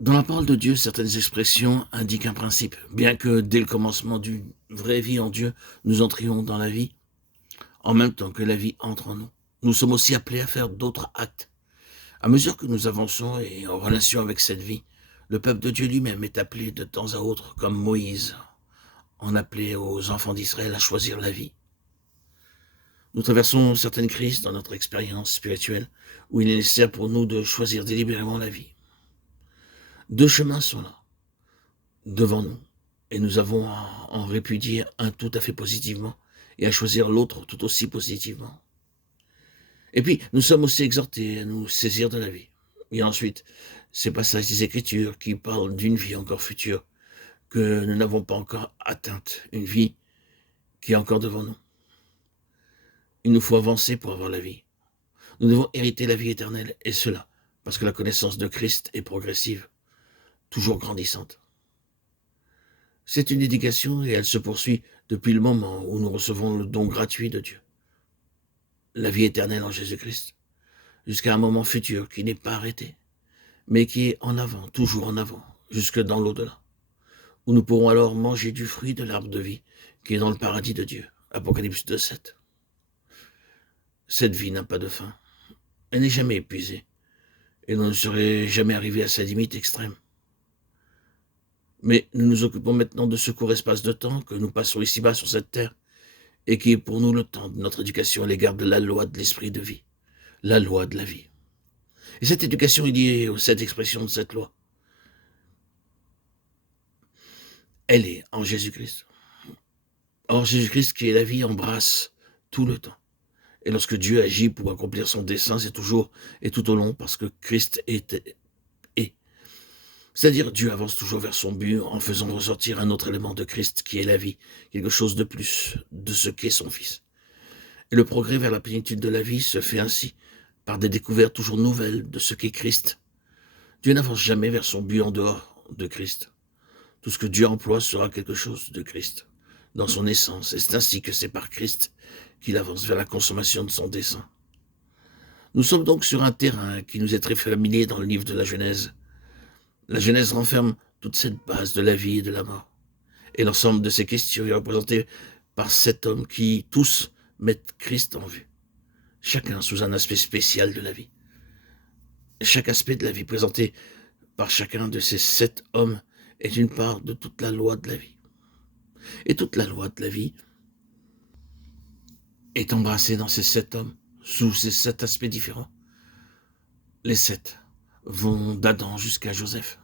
Dans la parole de Dieu, certaines expressions indiquent un principe. Bien que dès le commencement d'une vraie vie en Dieu, nous entrions dans la vie, en même temps que la vie entre en nous. Nous sommes aussi appelés à faire d'autres actes. À mesure que nous avançons et en relation avec cette vie, le peuple de Dieu lui-même est appelé de temps à autre, comme Moïse, en appelait aux enfants d'Israël à choisir la vie. Nous traversons certaines crises dans notre expérience spirituelle, où il est nécessaire pour nous de choisir délibérément la vie. Deux chemins sont là, devant nous, et nous avons à en répudier un tout à fait positivement et à choisir l'autre tout aussi positivement. Et puis, nous sommes aussi exhortés à nous saisir de la vie. Et ensuite, ces passages des Écritures qui parlent d'une vie encore future, que nous n'avons pas encore atteinte, une vie qui est encore devant nous. Il nous faut avancer pour avoir la vie. Nous devons hériter la vie éternelle, et cela, parce que la connaissance de Christ est progressive, toujours grandissante. C'est une éducation et elle se poursuit depuis le moment où nous recevons le don gratuit de Dieu, la vie éternelle en Jésus-Christ, jusqu'à un moment futur qui n'est pas arrêté, mais qui est en avant, toujours en avant, jusque dans l'au-delà, où nous pourrons alors manger du fruit de l'arbre de vie qui est dans le paradis de Dieu. Apocalypse 2:7. Cette vie n'a pas de fin, elle n'est jamais épuisée, et l'on ne serait jamais arrivé à sa limite extrême. Mais nous nous occupons maintenant de ce court espace de temps que nous passons ici-bas sur cette terre, et qui est pour nous le temps de notre éducation à l'égard de la loi de l'esprit de vie, la loi de la vie. Et cette éducation est liée à cette expression de cette loi. Elle est en Jésus-Christ. Or, Jésus-Christ, qui est la vie, embrasse tout le temps. Et lorsque Dieu agit pour accomplir son dessein, c'est toujours et tout au long parce que Christ est. C'est-à-dire, Dieu avance toujours vers son but en faisant ressortir un autre élément de Christ qui est la vie, quelque chose de plus de ce qu'est son Fils. Et le progrès vers la plénitude de la vie se fait ainsi, par des découvertes toujours nouvelles de ce qu'est Christ. Dieu n'avance jamais vers son but en dehors de Christ. Tout ce que Dieu emploie sera quelque chose de Christ, dans son essence, et c'est ainsi que c'est par Christ qu'il avance vers la consommation de son dessein. Nous sommes donc sur un terrain qui nous est très familier dans le livre de la Genèse. La Genèse renferme toute cette base de la vie et de la mort. Et l'ensemble de ces questions est représenté par 7 hommes qui, tous, mettent Christ en vue, chacun sous un aspect spécial de la vie. Chaque aspect de la vie présenté par chacun de ces 7 hommes est une part de toute la loi de la vie. Et toute la loi de la vie est embrassée dans ces 7 hommes, sous ces 7 aspects différents. Les 7 vont d'Adam jusqu'à Joseph.